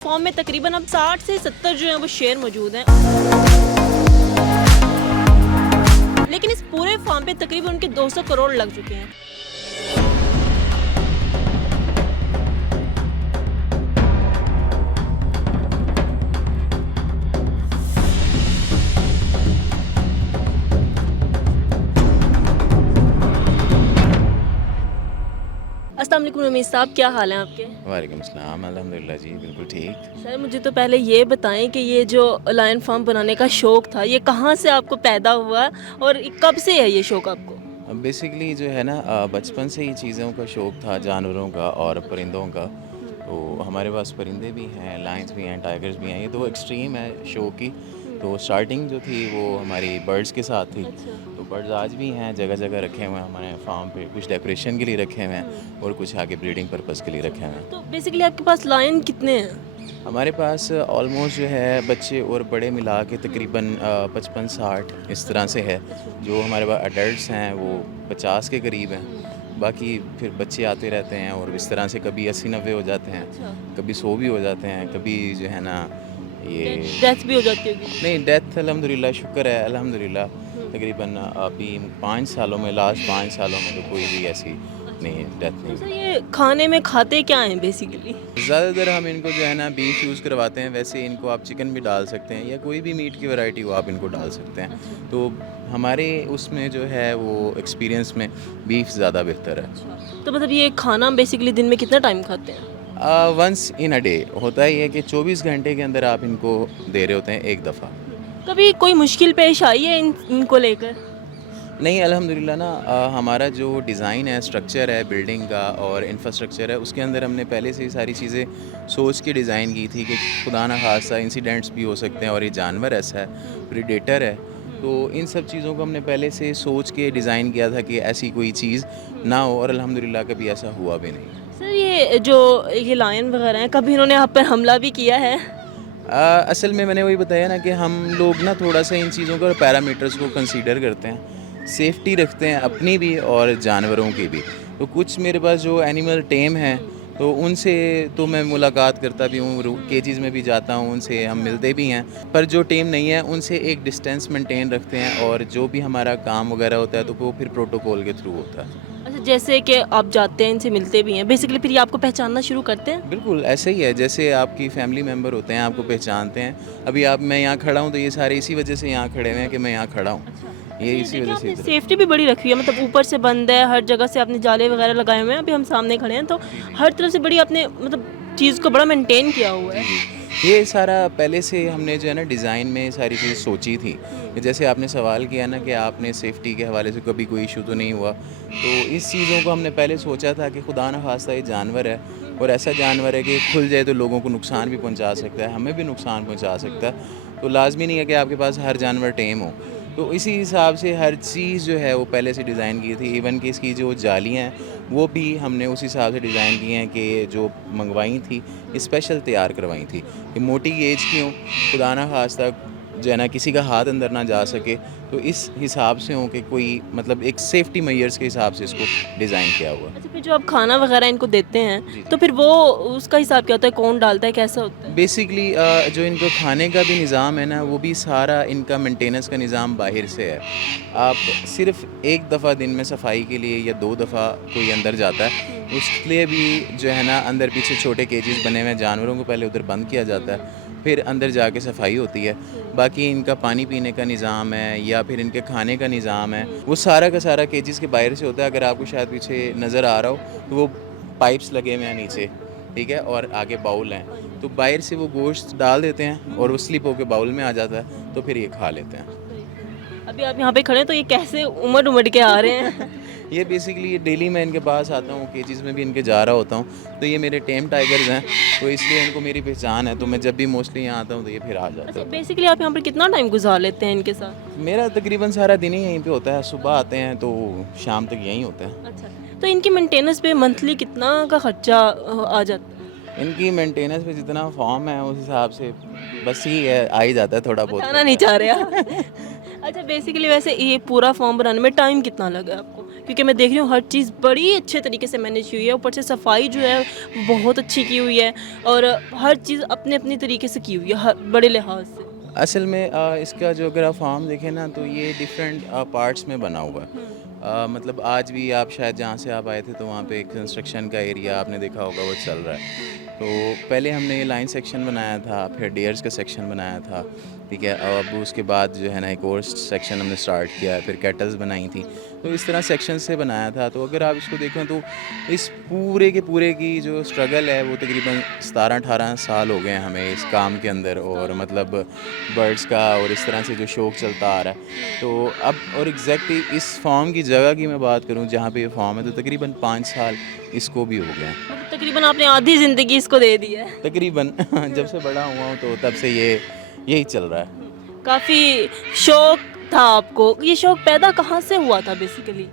Form में तकरीबन अब 60 से 70 जो है वो शेयर मौजूद हैं, लेकिन इस पूरे फॉर्म पे तकरीबन उनके 200 करोड़ लग चुके हैं। अस्सलाम वालेकुम रमीज़ साहब, क्या हाल है आपके? वालेकुम अस्सलाम, अल्हम्दुलिल्लाह जी, बिल्कुल ठीक। सर मुझे तो पहले ये बताएं कि ये जो लायन फार्म बनाने का शौक़ था, ये कहाँ से आपको पैदा हुआ और कब से है ये शौक़ आपको? अब बेसिकली जो है ना बचपन से ही चीज़ों का शौक़ था, जानवरों का और परिंदों का। तो हमारे पास परिंदे भी हैं, लायंस भी हैं, टाइगर्स भी हैं। ये तो एक्सट्रीम है शौक़ की। तो स्टार्टिंग जो थी वो हमारी बर्ड्स के साथ थी। अच्छा। तो बर्ड्स आज भी हैं, जगह जगह रखे हुए हैं हमारे फार्म पे। कुछ डेकोरेशन के लिए रखे हुए हैं और कुछ आगे ब्रीडिंग पर्पज़ के लिए रखे हुए हैं। तो बेसिकली आपके पास लायन कितने हैं? हमारे पास ऑलमोस्ट जो है बच्चे और बड़े मिला के तकरीबन 55-60 इस तरह से है। जो हमारे पास अडल्ट्स हैं वो 50 के करीब हैं। बाकी फिर बच्चे आते रहते हैं और इस तरह से कभी 80-90 हो जाते हैं, अच्छा। कभी 100 भी हो जाते हैं, कभी जो है ना ये डेथ भी हो जाती होगी। नहीं, डेथ अल्हम्दुलिल्लाह शुक्र है अल्हम्दुलिल्लाह। तकरीबन अभी 5 सालों में, लास्ट 5 सालों में तो कोई भी ऐसी नहीं डेथ नहीं तो सर हुई। ये खाने में खाते क्या हैं बेसिकली? ज़्यादातर हम इनको जो है ना बीफ यूज़ करवाते हैं। वैसे इनको आप चिकन भी डाल सकते हैं या कोई भी मीट की वैरायटी हो आप इनको डाल सकते हैं। तो हमारे उसमें जो है वो एक्सपीरियंस में बीफ ज़्यादा बेहतर है। तो मतलब ये खाना बेसिकली दिन में कितना टाइम खाते हैं? वंस इन अ डे होता ही है कि 24 घंटे के अंदर आप इनको दे रहे होते हैं एक दफ़ा। कभी कोई मुश्किल पेश आई है इनको लेकर? नहीं, अल्हम्दुलिल्लाह ना हमारा जो डिज़ाइन है, स्ट्रक्चर है बिल्डिंग का और इंफ्रास्ट्रक्चर है, उसके अंदर हमने पहले से ही सारी चीज़ें सोच के डिज़ाइन की थी कि खुदा ना खास्ता इंसिडेंट्स भी हो सकते हैं और ये जानवर ऐसा है, प्रेडेटर है। तो इन सब चीज़ों को हमने पहले से सोच के डिज़ाइन किया था कि ऐसी कोई चीज़ ना हो और अल्हम्दुलिल्लाह कभी ऐसा हुआ भी नहीं। सर ये लायन वगैरह हैं, कभी इन्होंने आप पर हमला भी किया है? असल में मैंने वही बताया ना कि हम लोग ना थोड़ा-सा इन चीज़ों को पैरामीटर्स को कंसीडर करते हैं। सेफ्टी रखते हैं अपनी भी और जानवरों की भी। तो कुछ मेरे पास जो एनिमल टेम हैं, तो उनसे तो मैं मुलाकात करता भी हूँ, केजेज़ में भी जाता हूँ, उनसे हम मिलते भी हैं। पर जो टेम नहीं है, उनसे एक डिस्टेंस मेंटेन रखते हैं और जो भी हमारा काम वगैरह होता है, तो वो फिर प्रोटोकॉल के थ्रू होता है। अच्छा, जैसे कि आप जाते हैं, इनसे मिलते भी हैं, बेसिकली फिर ये आपको पहचानना शुरू करते हैं? बिल्कुल, ऐसे ही है जैसे आपकी फैमिली मेंबर होते हैं, आपको पहचानते हैं। अभी मैं यहाँ खड़ा हूँ तो ये सारे इसी वजह से यहाँ खड़े हुए हैं कि मैं यहाँ खड़ा हूँ। ये ये इसी देखिए वजह से आपने इधर। सेफ्टी भी बड़ी रखी है, मतलब ऊपर से बंद है, हर जगह से आपने जाले वगैरह लगाए हुए हैं। अभी हम सामने खड़े हैं तो जी, जी। हर तरफ से बड़ी आपने मतलब चीज़ को बड़ा मेंटेन किया हुआ जी, है। जी। ये सारा पहले से हमने जो है ना डिज़ाइन में सारी चीज़ सोची थी। कि जैसे आपने सवाल किया ना कि आपने सेफ्टी के हवाले से कभी कोई इश्यू तो नहीं हुआ। तो इस चीज़ों को हमने पहले सोचा था कि खुदा न ख़ास्ता ये जानवर है और ऐसा जानवर है कि खुल जाए तो लोगों को नुकसान भी पहुँचा सकता है, हमें भी नुकसान पहुँचा सकता है। तो लाज़मी नहीं है कि आपके पास हर जानवर टेम हो। तो इसी हिसाब से हर चीज़ जो है वो पहले से डिज़ाइन की थी। इवन कि इसकी जो जालियाँ हैं वो भी हमने उस हिसाब से डिज़ाइन की हैं कि जो मंगवाई थी स्पेशल तैयार करवाई थी कि मोटी गेज की हों, खुदा ना खास्ता जो है ना किसी का हाथ अंदर ना जा सके। तो इस हिसाब से हों कि कोई मतलब एक सेफ्टी मेजर्स के हिसाब से इसको डिज़ाइन किया हुआ है। अच्छा, फिर जो आप खाना वगैरह इनको देते हैं, जी, तो जी। फिर वो उसका हिसाब क्या होता है? कौन डालता है? कैसा होता है? बेसिकली जो इनको खाने का भी निज़ाम है ना वो भी सारा इनका मेंटेनेंस का निज़ाम बाहर से है। आप सिर्फ़ एक दफ़ा दिन में सफाई के लिए या 2 दफ़ा कोई अंदर जाता है, उसके लिए भी जो है ना अंदर पीछे छोटे केजेस बने हुए हैं, जानवरों को पहले उधर बंद किया जाता है, फिर अंदर जाके सफाई होती है। बाकी इनका पानी पीने का निज़ाम है या फिर इनके खाने का निज़ाम है, वो सारा का सारा केजेस के बाहर से होता है। अगर आपको शायद पीछे नज़र आ रहा हो तो वो पाइप्स लगे हुए हैं नीचे, ठीक है? और आगे बाउल हैं। तो बाहर से वो गोश्त डाल देते हैं और वो स्लिप होके बाउल में आ जाता है, तो फिर ये खा लेते हैं। अभी आप यहाँ पे खड़े हैं तो ये कैसे उमड़-उमड़ के आ रहे हैं? ये बेसिकली डेली मैं इनके पास आता हूँ, केजेस में भी इनके जा रहा होता हूँ। तो ये मेरे टेम टाइगर्स हैं, तो इसलिए इनको मेरी पहचान है। तो मैं जब भी मोस्टली यहाँ आता हूँ तो ये फिर आ जाते अच्छा, हैं। बेसिकली आप यहाँ पर कितना टाइम गुज़ार लेते हैं इनके साथ? मेरा तकरीबन सारा दिन ही यहीं पे होता है। सुबह आते हैं तो शाम तक यहीं होते हैं। अच्छा, तो इनकी मेंटेनेंस पे मंथली कितना का खर्चा आ जाता है? इनकी मेंटेनेंस पे जितना फॉर्म है उस हिसाब से बस ही है, आ ही जाता है थोड़ा बहुत बताना नहीं खर्चा। चाह रहे आप। अच्छा, बेसिकली वैसे ये पूरा फॉर्म बनाने में टाइम कितना लगा आपको? क्योंकि मैं देख रही हूँ हर चीज़ बड़ी अच्छे तरीके से मैनेज हुई है, ऊपर से सफाई जो है वो बहुत अच्छी की हुई है और हर चीज़ अपने अपनी तरीके से की हुई है हर बड़े लिहाज से। असल में इसका जो अगर आप फार्म देखें ना तो ये डिफरेंट पार्ट्स में बना हुआ है। मतलब आज भी आप शायद जहाँ से आप आए थे तो वहाँ पे एक कंस्ट्रक्शन का एरिया आपने देखा होगा वो चल रहा है। तो पहले हमने ये लाइन सेक्शन बनाया था, फिर डेयर्स का सेक्शन बनाया था, ठीक है। अब उसके बाद जो है ना एक और सेक्शन हमने स्टार्ट किया है, फिर कैटल्स बनाई थी। तो इस तरह सेक्शन से बनाया था। तो अगर आप इसको देखें तो इस पूरे के पूरे की जो स्ट्रगल है वो तकरीबन 17-18 साल हो गए हैं हमें इस काम के अंदर, और मतलब बर्ड्स का और इस तरह से जो शौक़ चलता आ रहा है। तो अब और एग्जैक्टली इस फार्म की जगह की मैं बात करूं जहां पे ये फार्म है तो तकरीबन 5 साल इसको भी हो गए हैं मतलब तकरीबन आपने आधी ज़िंदगी इसको दे दी है। तकरीबन। जब से बड़ा हुआ हूं तो तब से ये यही चल रहा है। काफ़ी शौक था आपको, ये शौक पैदा कहाँ से हुआ था बेसिकली?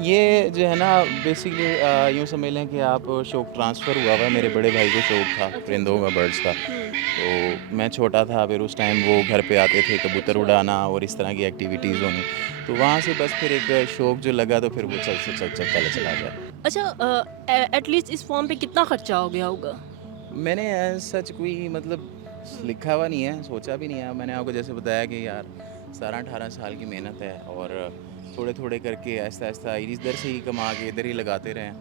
ये जो है ना बेसिकली यूँ समझ लें कि आप शौक़ ट्रांसफ़र हुआ हुआ है। मेरे बड़े भाई को शौक़ था परिंदों का, बर्ड्स का। तो मैं छोटा था, फिर उस टाइम वो घर पे आते थे, कबूतर उड़ाना और इस तरह की एक्टिविटीज़ होनी। तो वहाँ से बस फिर एक शौक़ जो लगा तो फिर वो चला गया। अच्छा, एटलीस्ट इस फॉर्म पे कितना खर्चा हो गया होगा? मैंने सच कोई मतलब लिखा हुआ नहीं है, सोचा भी नहीं है। मैंने आपको जैसे बताया कि यार 17-18 साल की मेहनत है और थोड़े-थोड़े करके आहिस्ता-आहिस्ता इधर से ही कमा के इधर ही लगाते रहें।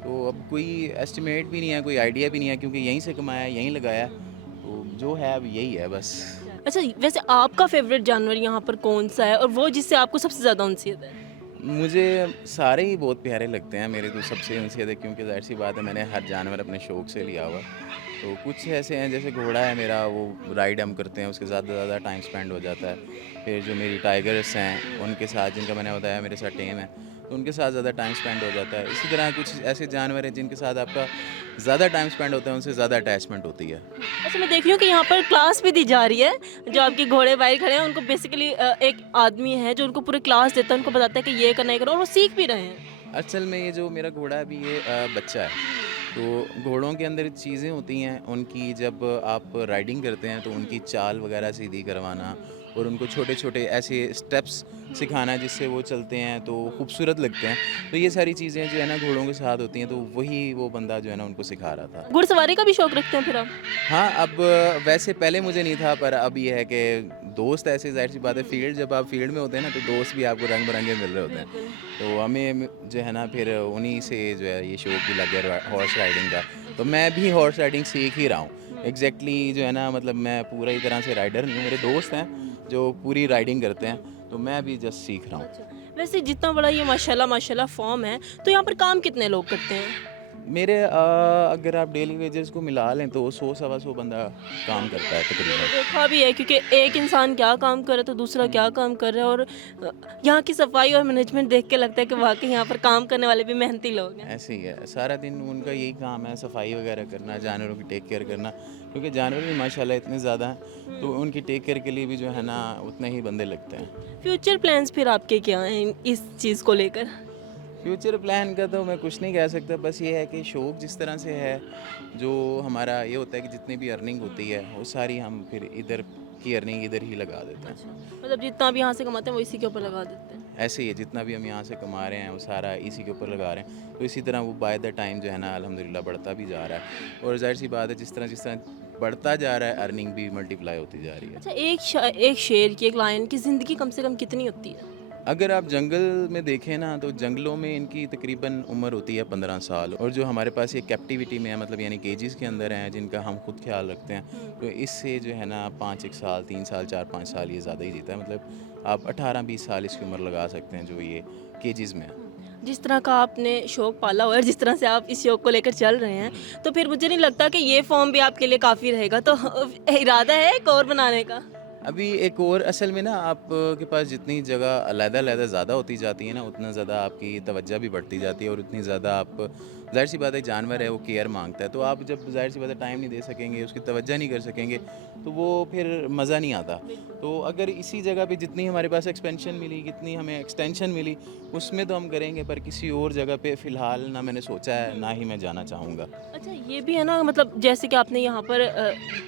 तो अब कोई एस्टिमेट भी नहीं है, कोई आइडिया भी नहीं है, क्योंकि यहीं से कमाया, यहीं लगाया। तो जो है अब यही है बस। अच्छा, वैसे आपका फेवरेट जानवर यहाँ पर कौन सा है और वो जिससे आपको सबसे ज़्यादा उनसीयत है? मुझे सारे ही बहुत प्यारे लगते हैं। मेरे तो सबसे उनसे क्योंकि ज़ाहिर-सी बात है मैंने हर जानवर अपने शौक़ से लिया हुआ। तो कुछ ऐसे हैं जैसे घोड़ा है मेरा, वो राइड हम करते हैं, उसके साथ ज़्यादा टाइम स्पेंड हो जाता है। फिर जो मेरी टाइगर्स हैं उनके साथ, जिनका मैंने बताया मेरे साथ टेम है, तो उनके साथ ज़्यादा टाइम स्पेंड हो जाता है। इसी तरह कुछ ऐसे जानवर हैं जिनके साथ आपका ज़्यादा टाइम स्पेंड होता है, उनसे ज़्यादा अटैचमेंट होती है। अच्छा, मैं देख रही हूँ कि यहाँ पर क्लास भी दी जा रही है। जो आपके घोड़े बाहर खड़े हैं उनको बेसिकली एक आदमी है जो उनको पूरी क्लास देता है, उनको बताता है कि ये करना, ये करो, और वो सीख भी रहे हैं। असल में ये जो मेरा घोड़ा है अभी ये बच्चा है। तो घोड़ों के अंदर चीज़ें होती हैं उनकी, जब आप राइडिंग करते हैं तो उनकी चाल वगैरह सीधी करवाना और उनको छोटे-छोटे ऐसे स्टेप्स सिखाना जिससे वो चलते हैं तो खूबसूरत लगते हैं। तो ये सारी चीज़ें जो है ना घोड़ों के साथ होती हैं, तो वही वो बंदा जो है ना उनको सिखा रहा था। घुड़सवारी का भी शौक रखते हैं फिर आप? हाँ, अब वैसे पहले मुझे नहीं था, पर अब ये है कि दोस्त ऐसे, ज़ाहिर-सी बात है जब आप फील्ड में होते हैं ना तो दोस्त भी आपको रंग-बिरंगे मिल रहे होते हैं। तो हमें जो है ना फिर उन्हीं से जो है ये शौक भी लग गया हॉर्स राइडिंग का। तो मैं भी हॉर्स राइडिंग सीख ही रहा हूँ। एग्ज़ैक्टली जो है ना मतलब मैं पूरी तरह से राइडर नहीं हूँ, मेरे दोस्त हैं जो पूरी राइडिंग करते हैं, तो मैं भी जस्ट सीख रहा हूँ। अच्छा, वैसे जितना बड़ा ये माशाल्लाह फॉर्म है, तो यहाँ पर काम कितने लोग करते हैं? मेरे अगर आप डेली वेजेस को मिला लें तो 100-125 बंदा काम करता है तकरीबन। देखा भी है क्योंकि एक इंसान क्या काम कर रहा है तो दूसरा क्या काम कर रहा है, और यहाँ की सफाई और मैनेजमेंट देख के लगता है कि वाकई यहाँ पर काम करने वाले भी मेहनती लोग हैं। ऐसे ही है, सारा दिन उनका यही काम है, सफाई वगैरह करना, जानवरों की टेक केयर करना, क्योंकि जानवर भी माशाल्लाह इतने ज़्यादा हैं तो उनकी टेक केयर के लिए भी जो है ना उतने ही बंदे लगते हैं। फ्यूचर प्लान्स फिर आपके क्या हैं इस चीज़ को लेकर? फ्यूचर प्लान का तो मैं कुछ नहीं कह सकता, बस ये है कि शौक़ जिस तरह से है, जो हमारा ये होता है कि जितनी भी अर्निंग होती है वो सारी हम फिर इधर की अर्निंग इधर ही लगा देते हैं। मतलब जितना भी यहाँ से कमाते हैं वो इसी के ऊपर लगा देते हैं। ऐसे ही है, जितना भी हम यहाँ से कमा रहे हैं वो सारा इसी के ऊपर लगा रहे हैं। तो इसी तरह वो बाय द टाइम जो है ना अल्हम्दुलिल्लाह बढ़ता भी जा रहा है, और ज़ाहिर सी बात है जिस तरह बढ़ता जा रहा है अर्निंग भी मल्टीप्लाई होती जा रही है। अच्छा, एक शेर की, एक लायन की ज़िंदगी कम से कम कितनी होती है? अगर आप जंगल में देखें ना तो जंगलों में इनकी तकरीबन उम्र होती है 15 साल, और जो हमारे पास ये कैप्टिविटी में है, मतलब यानी केजेस के अंदर हैं जिनका हम खुद ख्याल रखते हैं, तो इससे जो है ना 5-1 साल, 3 साल, 4-5 साल ये ज़्यादा ही जीता है। मतलब आप 18-20 साल इसकी उम्र लगा सकते हैं जो ये केजेस में है। जिस तरह का आपने शौक पाला हुआ है और जिस तरह से आप इस शौक को लेकर चल रहे हैं, तो फिर मुझे नहीं लगता कि ये फॉर्म भी आपके लिए काफ़ी रहेगा, तो इरादा है एक और बनाने का? अभी एक और, असल में ना आप के पास जितनी जगह अलग-अलग ज़्यादा होती जाती है ना, उतना ज़्यादा आपकी तवज्जो भी बढ़ती जाती है और उतनी ज़्यादा आप ज़ाहिर सी बात है जानवर है, वो केयर मांगता है, तो आप जब ज़ाहिर सी बात है टाइम नहीं दे सकेंगे, उसकी तवज्जो नहीं कर सकेंगे, तो वो फिर मज़ा नहीं आता। तो अगर इसी जगह पे जितनी हमारे पास एक्सपेंशन मिली, कितनी हमें एक्सटेंशन मिली, उसमें तो हम करेंगे, पर किसी और जगह पे फ़िलहाल ना मैंने सोचा है, ना ही मैं जाना चाहूँगा। अच्छा ये भी है ना, मतलब जैसे कि आपने यहाँ पर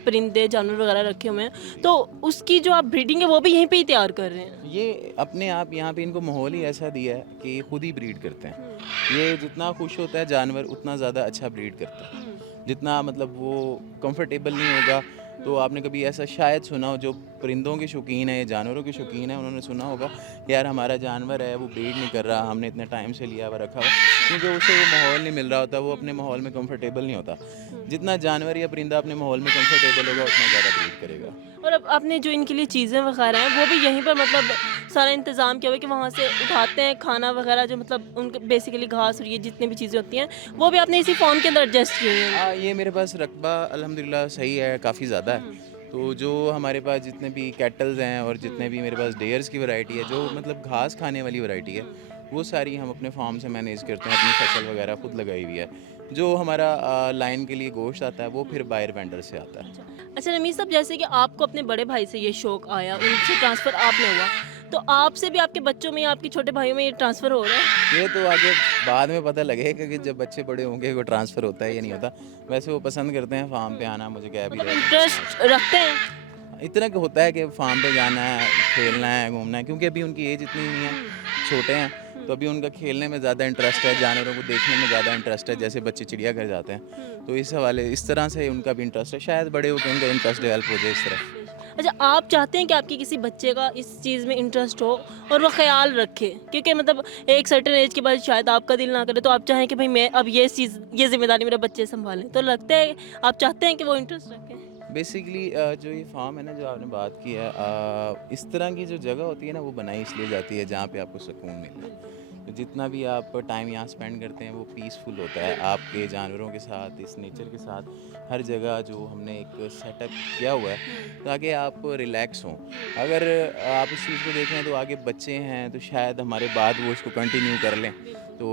परिंदे जानवर वगैरह रखे हुए हैं, तो उसकी जो आप ब्रीडिंग है वो भी यहीं पे ही तैयार कर रहे हैं? ये अपने आप यहाँ पे इनको माहौल ही ऐसा दिया है कि खुद ही ब्रीड करते हैं। ये जितना खुश होता है जानवर, उतना ज़्यादा अच्छा ब्रीड करता है। जितना मतलब वो कंफर्टेबल नहीं होगा, तो आपने कभी ऐसा शायद सुना हो, जो परिंदों के शौकीन है या जानवरों के शौकीन है, उन्होंने सुना होगा कि यार हमारा जानवर है वो ब्रीड नहीं कर रहा, हमने इतने टाइम से लिया हुआ रखा हुआ, क्योंकि उसे वो माहौल नहीं मिल रहा होता, वो अपने माहौल में कंफर्टेबल नहीं होता। जितना जानवर या परिंदा अपने माहौल में कंफर्टेबल होगा, उतना ज़्यादा ब्रीड करेगा। और अब आपने जो इनके लिए चीज़ें वगैरह हैं वो भी यहीं पर मतलब सारा इंतज़ाम किया हुआ है कि वहाँ से उठाते हैं खाना वगैरह, जो मतलब उनके बेसिकली घास और ये जितनी भी चीज़ें होती हैं वो भी आपने इसी फ़ॉर्म के अंदर एडजस्ट किए हैं? ये मेरे पास रकबा अल्हम्दुलिल्लाह सही है, काफ़ी ज़्यादा है। तो जो हमारे पास जितने भी कैटल्स हैं और जितने भी मेरे पास डेयर्स की वैरायटी है, जो मतलब घास खाने वाली वैरायटी है, वो सारी हम अपने फार्म से मैनेज करते हैं, अपनी फसल वगैरह खुद लगाई हुई है। जो हमारा लाइन के लिए गोश्त आता है, वो फिर बायर वेंडर से आता है। अच्छा रमीज़ साहब, जैसे कि आपको अपने बड़े भाई से ये शौक़ आया, उनसे ट्रांसफ़र आपने हुआ, तो आपसे भी आपके बच्चों में या आपके छोटे भाइयों में ये ट्रांसफ़र हो रहा है? ये तो आगे बाद में पता लगेगा कि जब बच्चे बड़े होंगे वो ट्रांसफ़र होता है या नहीं होता। वैसे वो पसंद करते हैं फार्म पे आना, मुझे क्या भी मतलब रहता इंटरेस्ट रखते हैं? है। इतना कि होता है कि फार्म पे जाना है, खेलना है, घूमना है, क्योंकि अभी उनकी एज इतनी नहीं है, छोटे हैं, तो अभी उनका खेलने में ज़्यादा इंटरेस्ट है, जानवरों को देखने में ज़्यादा इंटरेस्ट है, जैसे बच्चे चिड़ियाघर जाते हैं। तो इस हवाले इस तरह से उनका भी इंटरेस्ट है, शायद बड़े होकर उनका इंटरेस्ट डेवलप हो जाए इस तरफ। अच्छा आप चाहते हैं कि आपके किसी बच्चे का इस चीज़ में इंटरेस्ट हो और वो ख्याल रखे, क्योंकि मतलब एक सर्टेन एज के बाद शायद आपका दिल ना करे, तो आप चाहें कि भाई मैं अब ये चीज़, ये जिम्मेदारी मेरे बच्चे संभालें, तो लगता है आप चाहते हैं कि वो इंटरेस्ट रखें? बेसिकली जो ये फार्म है ना, जो आपने बात की है, इस तरह की जो जगह होती है ना, वो बनाई इसलिए जाती है जहाँ पे आपको सुकून मिले। तो जितना भी आप टाइम यहाँ स्पेंड करते हैं वो पीसफुल होता है, आपके जानवरों के साथ, इस नेचर के साथ। हर जगह जो हमने एक सेटअप किया हुआ है ताकि आप रिलैक्स हों। अगर आप इस चीज़ को देखें तो आगे बच्चे हैं, तो शायद हमारे बाद वो इसको कंटिन्यू कर लें। तो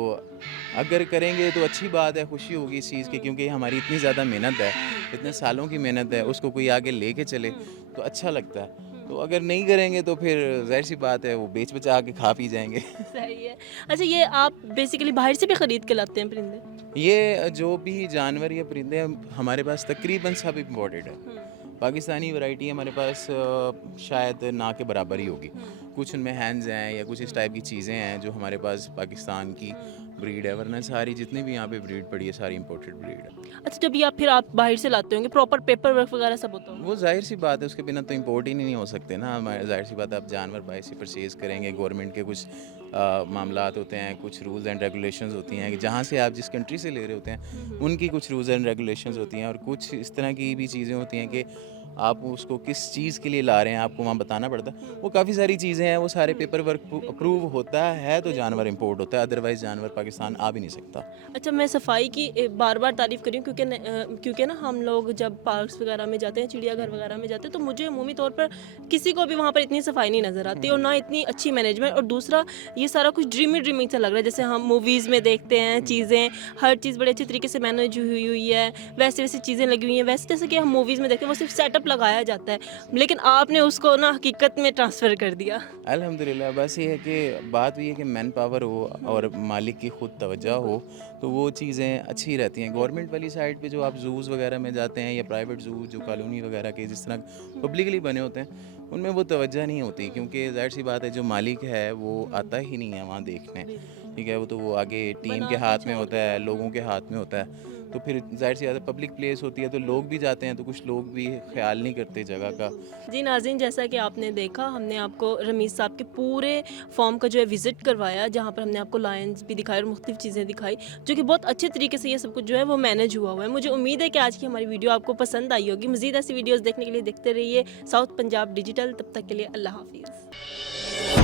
अगर करेंगे तो अच्छी बात है, खुशी होगी इस चीज़ की, क्योंकि हमारी इतनी ज़्यादा मेहनत है, इतने सालों की मेहनत है, उसको कोई आगे लेके चले तो अच्छा लगता है। तो अगर नहीं करेंगे तो फिर ज़ाहिर सी बात है वो बेच बचा के खा पी जाएंगे। सही है। अच्छा ये आप बेसिकली बाहर से भी ख़रीद के लाते हैं परिंदे? ये जो भी जानवर या परिंदे हमारे पास तकरीबन सब इम्पोर्टेड है। पाकिस्तानी वैरायटी हमारे पास शायद ना के बराबर ही होगी। कुछ उनमें हैंड्स हैं या कुछ इस टाइप की चीज़ें हैं जो हमारे पास पाकिस्तान की ब्रीड है, वरना सारी जितनी भी यहाँ पे ब्रीड पड़ी है सारी इंपोर्टेड ब्रीड है। अच्छा जब ये आप बाहर से लाते होंगे, प्रॉपर पेपर वर्क वगैरह सब होता होगा? वो ज़ाहिर सी बात है, उसके बिना तो इंपोर्ट ही नहीं हो सकते ना। हमारे ज़ाहिर सी बात है, आप जानवर बाहर से परचेज़ करेंगे, गवर्नमेंट के कुछ मामलात होते हैं, कुछ रूल्स एंड रेगुलेशंस होती हैं कि जहाँ से आप जिस कंट्री से ले रहे होते हैं उनकी कुछ रूल्स एंड रेगुलेशंस होती हैं, और कुछ इस तरह की भी चीज़ें होती हैं कि आप उसको किस चीज़ के लिए ला रहे हैं आपको वहाँ बताना पड़ता है। वो काफ़ी सारी चीज़ें हैं, वो सारे पेपर वर्क अप्रूव होता है तो जानवर इंपोर्ट होता है, अदरवाइज़ जानवर पाकिस्तान आ भी नहीं सकता। अच्छा मैं सफाई की बार-बार तारीफ़ कर रही हूँ, क्योंकि ना हम लोग जब पार्क्स वगैरह में जाते हैं, चिड़ियाघर वगैरह में जाते हैं, तो मुझे अमूमी तौर पर किसी को भी वहाँ पर इतनी सफाई नहीं नज़र आती और ना इतनी अच्छी मैनेजमेंट, और दूसरा ये सारा कुछ ड्रीमी सा लग रहा है, जैसे हम मूवीज़ में देखते हैं चीज़ें, हर चीज़ बड़े अच्छे तरीके से मैनेज हुई है, वैसी चीज़ें लगी हुई हैं, वैसे जैसे कि हम मूवीज़ में देखते हैं वो सिर्फ सेटअप लगाया जाता है, लेकिन आपने उसको ना हकीकत में ट्रांसफ़र कर दिया। अल्हम्दुलिल्लाह, बस ये है कि बात ये है कि मैन पावर हो और मालिक की खुद तवज्जो हो तो वो चीज़ें अच्छी रहती हैं। गवर्नमेंट वाली साइड पे जो आप ज़ूज़ वगैरह में जाते हैं या प्राइवेट ज़ू जो कॉलोनी वगैरह के जिस तरह पब्लिकली बने होते हैं, उनमें वो तवज्जो नहीं होती, क्योंकि ज़ाहिर सी बात है जो मालिक है वो आता ही नहीं है वहाँ देखने, ठीक है। वो आगे टीम के हाथ में होता है, लोगों के हाथ में होता है। तो फिर ज़ाहिर सी बात है पब्लिक प्लेस होती है तो लोग भी जाते हैं, तो कुछ लोग भी ख्याल नहीं करते जगह का। जी नाज़रीन, जैसा कि आपने देखा, हमने आपको रमीज़ साहब के पूरे फॉर्म का जो है विज़िट करवाया, जहाँ पर हमने आपको लायंस भी दिखाए और मुख्तलिफ़ चीज़ें दिखाई, जो कि बहुत अच्छे तरीके से ये सब कुछ जो है वो मैनेज हुआ है। मुझे उम्मीद है कि आज की हमारी वीडियो आपको पसंद आई होगी। मज़ीद ऐसी वीडियोज़ देखने के लिए देखते रहिए साउथ पंजाब डिजिटल। तब तक के लिए अल्लाह हाफ़िज़।